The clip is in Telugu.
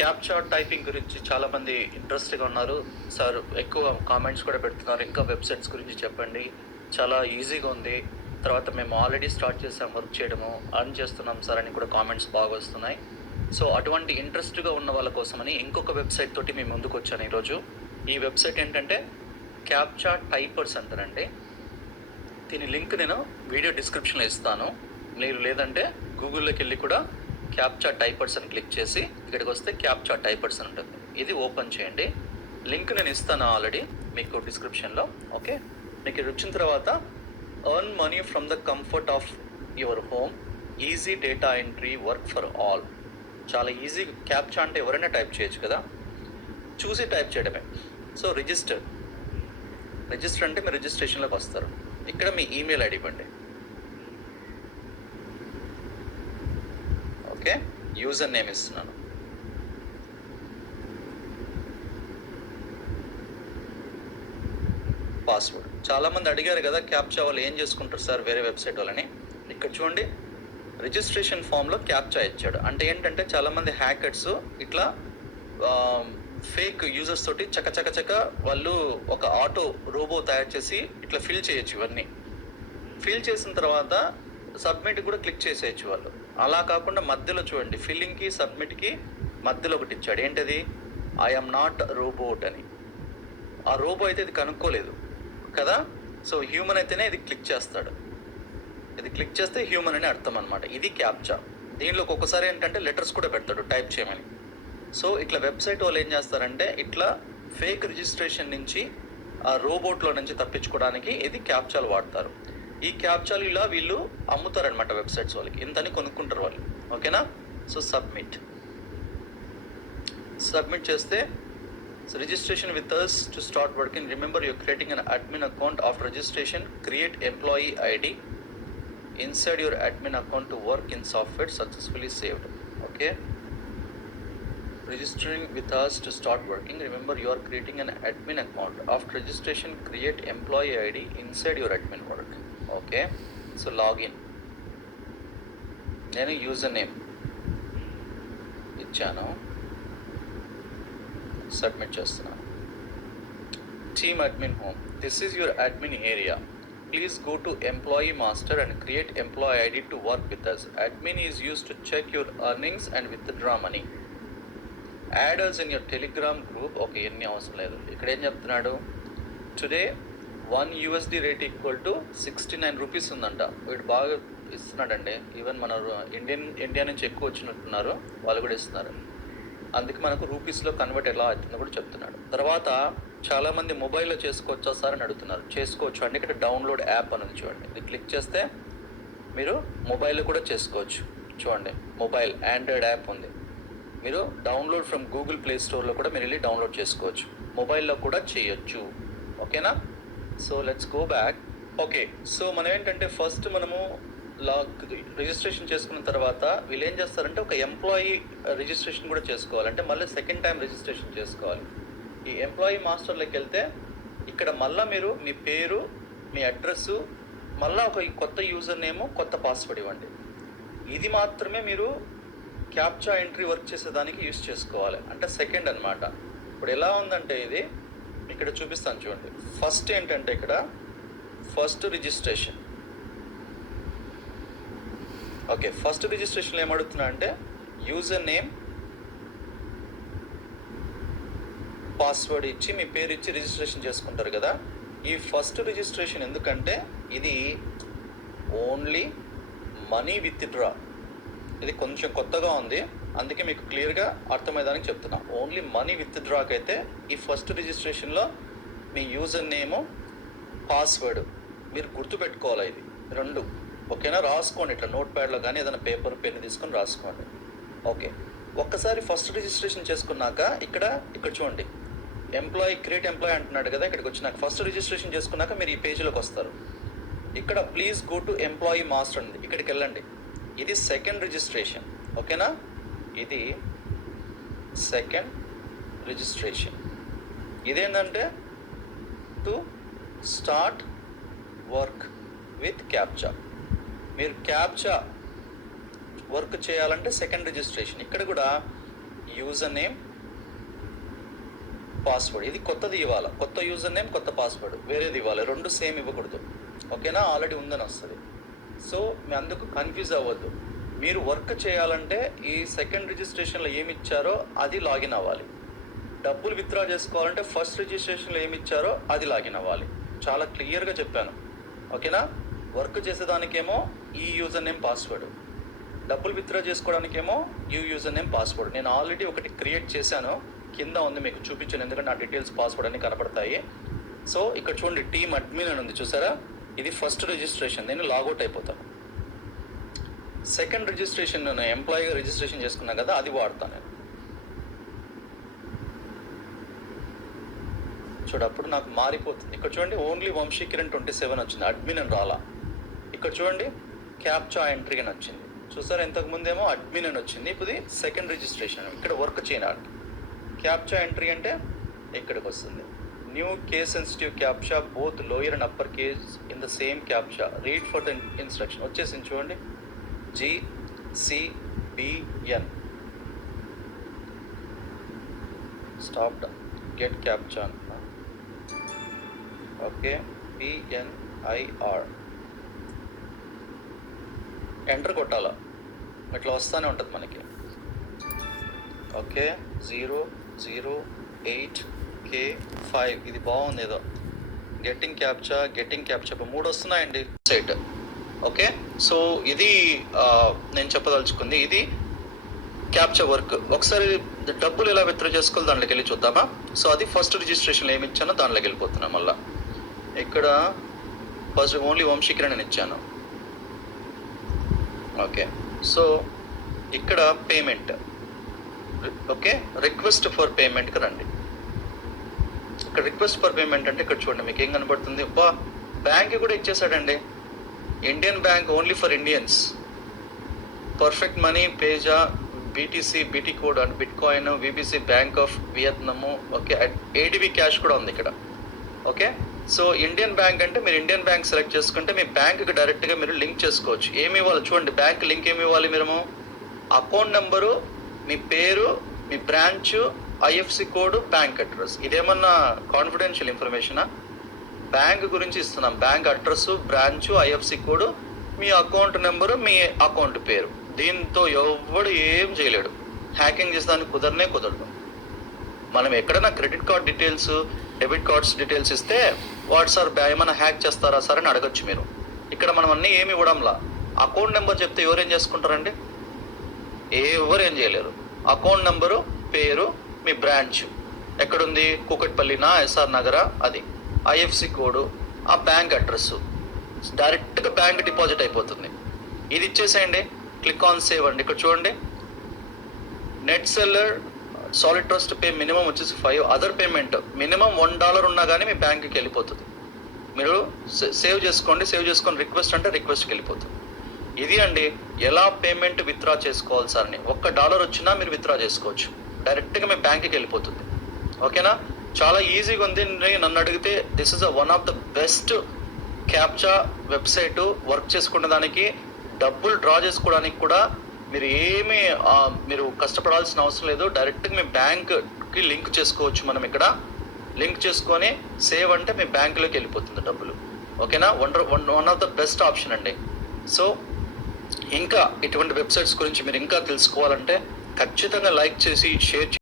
క్యాప్చా టైపింగ్ గురించి చాలామంది ఇంట్రెస్ట్‌గా ఉన్నారు. సార్ ఎక్కువ కామెంట్స్ కూడా పెడుతున్నారు. ఇంకా వెబ్‌సైట్స్ గురించి చెప్పండి. చాలా ఈజీగా ఉంది. తర్వాత మేము ఆల్రెడీ స్టార్ట్ చేసాం వర్క్ చేయడము. అర్న్ చేస్తున్నాం సార్ అని కూడా కామెంట్స్ బాగా వస్తున్నాయి. సో, అటువంటి ఇంట్రెస్ట్‌గా ఉన్న వాళ్ళ కోసమని ఇంకొక వెబ్‌సైట్ తోటి మీ ముందుకొచ్చాను ఈరోజు. ఈ వెబ్‌సైట్ ఏంటంటే క్యాప్చా టైపర్స్ అంటారండి. దీని లింక్ నేను వీడియో డిస్క్రిప్షన్‌లో ఇస్తాను. మీరు లేదంటే గూగుల్‌లోకెళ్ళి కూడా క్యాప్చా టైపర్స్ అని క్లిక్ చేసి ఇక్కడికి వస్తే క్యాప్చా టైపర్స్ అని ఉంటుంది. ఇది ఓపెన్ చేయండి. లింక్ నేను ఇస్తాను ఆల్రెడీ మీకు డిస్క్రిప్షన్లో. ఓకే, మీకు ఇది వచ్చిన తర్వాత earn money from the comfort of your home, easy data entry work for all. చాలా ఈజీ. క్యాప్చా అంటే ఎవరైనా టైప్ చేయొచ్చు కదా, చూసి టైప్ చేయడమే. సో రిజిస్టర్ అంటే మీరు రిజిస్ట్రేషన్లోకి వస్తారు. ఇక్కడ మీ ఈమెయిల్ ఐడి ఇవ్వండి. ఓకే, యూజర్ నేమ్ ఇస్తున్నాను. పాస్వర్డ్. చాలామంది అడిగారు కదా క్యాప్చా వాళ్ళు ఏం చేసుకుంటారు సార్ వేరే వెబ్సైట్ వాళ్ళని. ఇక్కడ చూడండి, రిజిస్ట్రేషన్ ఫామ్లో క్యాప్చా ఇచ్చాడు. అంటే ఏంటంటే చాలామంది హ్యాకర్స్ ఇట్లా ఫేక్ యూజర్స్ తోటి చక వాళ్ళు ఒక ఆటో రోబో తయారు చేసి ఇట్లా ఫిల్ చేయొచ్చు. ఇవన్నీ ఫిల్ చేసిన తర్వాత సబ్మిట్ కూడా క్లిక్ చేసేయచ్చు వాళ్ళు. అలా కాకుండా మధ్యలో చూడండి, ఫిల్లింగ్కి సబ్మిట్కి మధ్యలో ఒకటి ఇచ్చాడు. ఏంటది? ఐఎమ్ నాట్ రోబోట్ అని. ఆ రోబో అయితే ఇది కనుక్కోలేదు కదా. సో హ్యూమన్ అయితేనే ఇది క్లిక్ చేస్తాడు. ఇది క్లిక్ చేస్తే హ్యూమన్ అని అర్థం అనమాట. ఇది క్యాప్చా. దీనిలో ఒక్కొక్కసారి ఏంటంటే లెటర్స్ కూడా పెడతాడు టైప్ చేయమని. సో ఇట్లా వెబ్సైట్ వాళ్ళు ఏం చేస్తారంటే ఇట్లా ఫేక్ రిజిస్ట్రేషన్ నుంచి ఆ రోబోట్లో నుంచి తప్పించుకోవడానికి ఇది క్యాప్చాలు వాడతారు. ఈ క్యాప్చాలు ఇలా వీళ్ళు అమ్ముతారనమాట వెబ్సైట్స్ వాళ్ళకి. ఇంతని కొనుక్కుంటారు వాళ్ళు. ఓకేనా. సో సబ్మిట్ చేస్తే registration with us to start working. Remember, you're creating an admin account. After registration, create employee ID inside your admin account to work in software successfully saved. Okay, registering with us to start working. Remember, you are creating an admin account. After registration, create employee ID inside your admin work. Okay, so login. నేను యూజర్ నేమ్ ఇచ్చాను, సబ్మిట్ చేస్తున్నాను. Team admin home. This is your admin area. Please go to employee master and create employee ID to work with us. Admin is use to check your earnings and withdraw money. Add us in your Telegram group. Okay, ఎన్ని అవసరం లేదు. ఇక్కడ ఏం చెప్తున్నాడు? Today $1 rate equal to 69 rupees ఉందంట. వీడు బాగా ఇస్తున్నాడండి. ఈవెన్ మన ఇండియా నుంచి ఎక్కువ వచ్చినట్టున్నారు, వాళ్ళు కూడా ఇస్తున్నారు. అందుకే మనకు రూపీస్లో కన్వర్ట్ ఎలా అవుతుందో కూడా చెప్తున్నాడు. తర్వాత చాలామంది మొబైల్లో చేసుకోవచ్చా సార్ అని అడుగుతున్నారు. చేసుకోవచ్చు అండి. ఇక్కడ డౌన్లోడ్ యాప్ అని చూడండి. ఇది క్లిక్ చేస్తే మీరు మొబైల్లో కూడా చేసుకోవచ్చు. చూడండి, మొబైల్ ఆండ్రాయిడ్ యాప్ ఉంది. మీరు డౌన్లోడ్ ఫ్రమ్ గూగుల్ ప్లే స్టోర్లో కూడా మీరు వెళ్ళి డౌన్లోడ్ చేసుకోవచ్చు. మొబైల్లో కూడా చేయొచ్చు. ఓకేనా. So let's go back. Okay, so మనం ఏంటంటే ఫస్ట్ మనము రిజిస్ట్రేషన్ చేసుకున్న తర్వాత వీళ్ళు ఏం చేస్తారంటే ఒక ఎంప్లాయీ రిజిస్ట్రేషన్ కూడా చేసుకోవాలంటే మళ్ళీ సెకండ్ టైం రిజిస్ట్రేషన్ చేసుకోవాలి. ఈ ఎంప్లాయీ మాస్టర్లోకి వెళ్తే ఇక్కడ మళ్ళీ మీరు మీ పేరు, మీ అడ్రస్సు, మళ్ళీ ఒక కొత్త యూజర్ నేము, కొత్త పాస్వర్డ్ ఇవ్వండి. ఇది మాత్రమే మీరు క్యాప్చా ఎంట్రీ వర్క్ చేసేదానికి యూజ్ చేసుకోవాలి. అంటే సెకండ్ అనమాట. ఇప్పుడు ఎలా ఉందంటే ఇది ఇక్కడ చూపిస్తాను చూడండి. ఫస్ట్ ఏంటంటే ఇక్కడ ఫస్ట్ రిజిస్ట్రేషన్. ఓకే, ఫస్ట్ రిజిస్ట్రేషన్లో ఏమడుగుతున్నా అంటే యూజర్ నేమ్, పాస్వర్డ్ ఇచ్చి మీ పేరు ఇచ్చి రిజిస్ట్రేషన్ చేసుకుంటారు కదా. ఈ ఫస్ట్ రిజిస్ట్రేషన్ ఎందుకంటే ఇది ఓన్లీ మనీ విత్డ్రా. ఇది కొంచెం కొత్తగా ఉంది, అందుకే మీకు క్లియర్గా అర్థమయ్యేదానికి చెప్తున్నా. ఓన్లీ మనీ విత్డ్రాకి అయితే ఈ ఫస్ట్ రిజిస్ట్రేషన్లో మీ యూజర్ నేము, పాస్వర్డ్ మీరు గుర్తుపెట్టుకోవాలి. ఇది రెండు. ఓకేనా. రాసుకోండి ఇట్లా నోట్ ప్యాడ్లో కానీ ఏదైనా పేపర్ పెన్ తీసుకొని రాసుకోండి. ఓకే, ఒక్కసారి ఫస్ట్ రిజిస్ట్రేషన్ చేసుకున్నాక ఇక్కడ చూడండి, క్రియేట్ ఎంప్లాయీ అంటున్నాడు కదా. ఇక్కడికి వచ్చినాక ఫస్ట్ రిజిస్ట్రేషన్ చేసుకున్నాక మీరు ఈ పేజీలోకి వస్తారు. ఇక్కడ please go to employee master ఉంది, ఇక్కడికి వెళ్ళండి. ఇది సెకండ్ రిజిస్ట్రేషన్. ఓకేనా. ఇది సెకండ్ రిజిస్ట్రేషన్. ఇదేంటంటే to start work with captcha. మీరు క్యాప్చా వర్క్ చేయాలంటే సెకండ్ రిజిస్ట్రేషన్. ఇక్కడ కూడా యూజర్ నేమ్, పాస్వర్డ్. ఇది కొత్తది ఇవ్వాలి, కొత్త యూజర్ నేమ్, కొత్త పాస్వర్డ్, వేరేది ఇవ్వాలి, రెండు సేమ్ ఇవ్వకూడదు. ఓకేనా? ఆల్రెడీ ఉందని వస్తుంది. సో మీ అందుకు కన్ఫ్యూజ్ అవ్వద్దు. మీరు వర్క్ చేయాలంటే ఈ సెకండ్ రిజిస్ట్రేషన్లో ఏమి ఇచ్చారో అది లాగిన్ అవ్వాలి. డబ్బులు విత్డ్రా చేసుకోవాలంటే ఫస్ట్ రిజిస్ట్రేషన్లో ఏమి ఇచ్చారో అది లాగిన్ అవ్వాలి. చాలా క్లియర్గా చెప్పాను. ఓకేనా? వర్క్ చేసేదానికేమో ఈ యూజర్ నేమ్, పాస్వర్డ్, డబ్బులు విత్డ్రా చేసుకోవడానికేమో ఈ యూజర్ నేమ్, పాస్వర్డ్. నేను ఆల్రెడీ ఒకటి క్రియేట్ చేశాను, కింద ఉంది, మీకు చూపించాను, ఎందుకంటే నా డీటెయిల్స్, పాస్వర్డ్ అన్నీ కనపడతాయి. సో ఇక్కడ చూడండి, టీమ్ అడ్మిన్ అని ఉంది, చూసారా? ఇది ఫస్ట్ రిజిస్ట్రేషన్. నేను లాగౌట్ అయిపోతాను. సెకండ్ రిజిస్ట్రేషన్ నేను ఎంప్లాయీగా రిజిస్ట్రేషన్ చేసుకున్నాను కదా, అది వాడతాను నేను. చూడప్పుడు నాకు మారిపోతుంది. ఇక్కడ చూడండి, ఓన్లీ వంశీకిరణ్ 27 వచ్చింది, అడ్మిన్ అని రాలా. ఇక్కడ చూడండి, క్యాప్చా ఎంట్రీ అని వచ్చింది, చూసారా? ఇంతకుముందేమో అడ్మిన్ అని వచ్చింది, ఇప్పుడు సెకండ్ రిజిస్ట్రేషన్. ఇక్కడ వర్క్ చేయడానికి క్యాప్చా ఎంట్రీ అంటే ఇక్కడికి వస్తుంది. New case sensitive captcha, both lower and upper case in the same captcha, read for the instruction. వచ్చేసింది చూడండి, GCBN stop, get captcha, okay, PNIR enter కొట్టాలా, ఇట్లా వస్తూనే ఉంటుంది మనకి. ఓకే, 008K5, ఇది బాగుంది ఏదో. గెట్టింగ్ క్యాప్చా, గెట్టింగ్ క్యాప్చా, 3 వస్తున్నాయండి సైట్. ఓకే, సో ఇది నేను చెప్పదలుచుకుంది, ఇది క్యాప్చా వర్క్. ఒకసారి డబ్బులు ఎలా విత్డ్రా చేసుకోవాలి దాంట్లోకి వెళ్ళి చూద్దామా? సో అది ఫస్ట్ రిజిస్ట్రేషన్లో ఏమి ఇచ్చానో దాంట్లోకి వెళ్ళిపోతున్నాం. మళ్ళీ ఇక్కడ ఫస్ట్ ఓన్లీ వంశీకిరణ్ అని ఇచ్చాను. ఓకే, సో ఇక్కడ పేమెంట్, ఓకే, రిక్వెస్ట్ ఫర్ పేమెంట్కి రండి. ఇక్కడ రిక్వెస్ట్ ఫర్ పేమెంట్ అంటే ఇక్కడ చూడండి, మీకు ఏం కనబడుతుంది? బ్యాంక్ కూడా ఇచ్చేసాడండి, Indian bank, only for Indians, perfect money, Payza, BTC, BT code and bitcoin, VBC, bank of Vietnam. Okay, ADB cash కూడా ఉంది ఇక్కడ. ఓకే, సో ఇండియన్ బ్యాంక్ అంటే మీరు ఇండియన్ బ్యాంక్ సెలెక్ట్ చేసుకుంటే మీ బ్యాంక్కి డైరెక్ట్గా మీరు లింక్ చేసుకోవచ్చు. ఏమి ఇవ్వాలి చూడండి, బ్యాంక్ లింక్ ఏమి ఇవ్వాలి? మీరు అకౌంట్ నెంబరు, మీ పేరు, మీ branch, IFSC code, bank address. ఇదేమన్నా కాన్ఫిడెన్షియల్ ఇన్ఫర్మేషనా? బ్యాంక్ గురించి ఇస్తున్నాం, bank address, branch, IFSC code, మీ అకౌంట్ నెంబరు, మీ అకౌంట్ పేరు. దీంతో ఎవడు ఏం చేయలేడు, హ్యాకింగ్ చేసేదానికి కుదరదు. మనం ఎక్కడైనా credit card details, debit cards details ఇస్తే వాట్సాప్ ఏమైనా హ్యాక్ చేస్తారా సార్ అని అడగచ్చు మీరు. ఇక్కడ మనం అన్నీ ఏమి ఇవ్వడంలా, అకౌంట్ నెంబర్ చెప్తే ఎవరేం చేసుకుంటారండి? ఎవరు ఏం చేయలేరు. అకౌంట్ నెంబరు, పేరు, మీ బ్రాంచ్ ఎక్కడుంది, కూకట్పల్లినా, SR నగరా, అది IFSC కోడ్, ఆ బ్యాంక్ అడ్రస్, డైరెక్ట్గా బ్యాంక్ డిపాజిట్ అయిపోతుంది. ఇది ఇచ్చేసేయండి, క్లిక్ ఆన్ సేవ్ అండి. ఇక్కడ చూడండి, net seller, solid trust pay minimum వచ్చేసి 5, అదర్ పేమెంట్ మినిమం $1 ఉన్నా కానీ మీ బ్యాంక్కి వెళ్ళిపోతుంది. మీరు సేవ్ చేసుకోండి, సేవ్ చేసుకొని రిక్వెస్ట్ అంటే రిక్వెస్ట్కి వెళ్ళిపోతుంది. ఇది అండి ఎలా పేమెంట్ విత్డ్రా చేసుకోవాలి సార్ అని. $1 వచ్చినా మీరు విత్డ్రా చేసుకోవచ్చు, డైరెక్ట్గా మీ బ్యాంక్కి వెళ్ళిపోతుంది. ఓకేనా? చాలా ఈజీగా ఉంది. నన్ను అడిగితే this is one of the best captcha website. Work చేసుకునే దానికి, డబ్బులు డ్రా చేసుకోవడానికి కూడా మీరు కష్టపడాల్సిన అవసరం లేదు. డైరెక్ట్గా మీ బ్యాంక్కి లింక్ చేసుకోవచ్చు. మనం ఇక్కడ లింక్ చేసుకొని సేవ్ అంటే మీ బ్యాంకులోకి వెళ్ళిపోతుంది డబ్బులు. ఓకేనా? One of the best option అండి. సో ఇంకా ఇటువంటి వెబ్సైట్స్ గురించి మీరు ఇంకా తెలుసుకోవాలంటే ఖచ్చితంగా లైక్ చేసి షేర్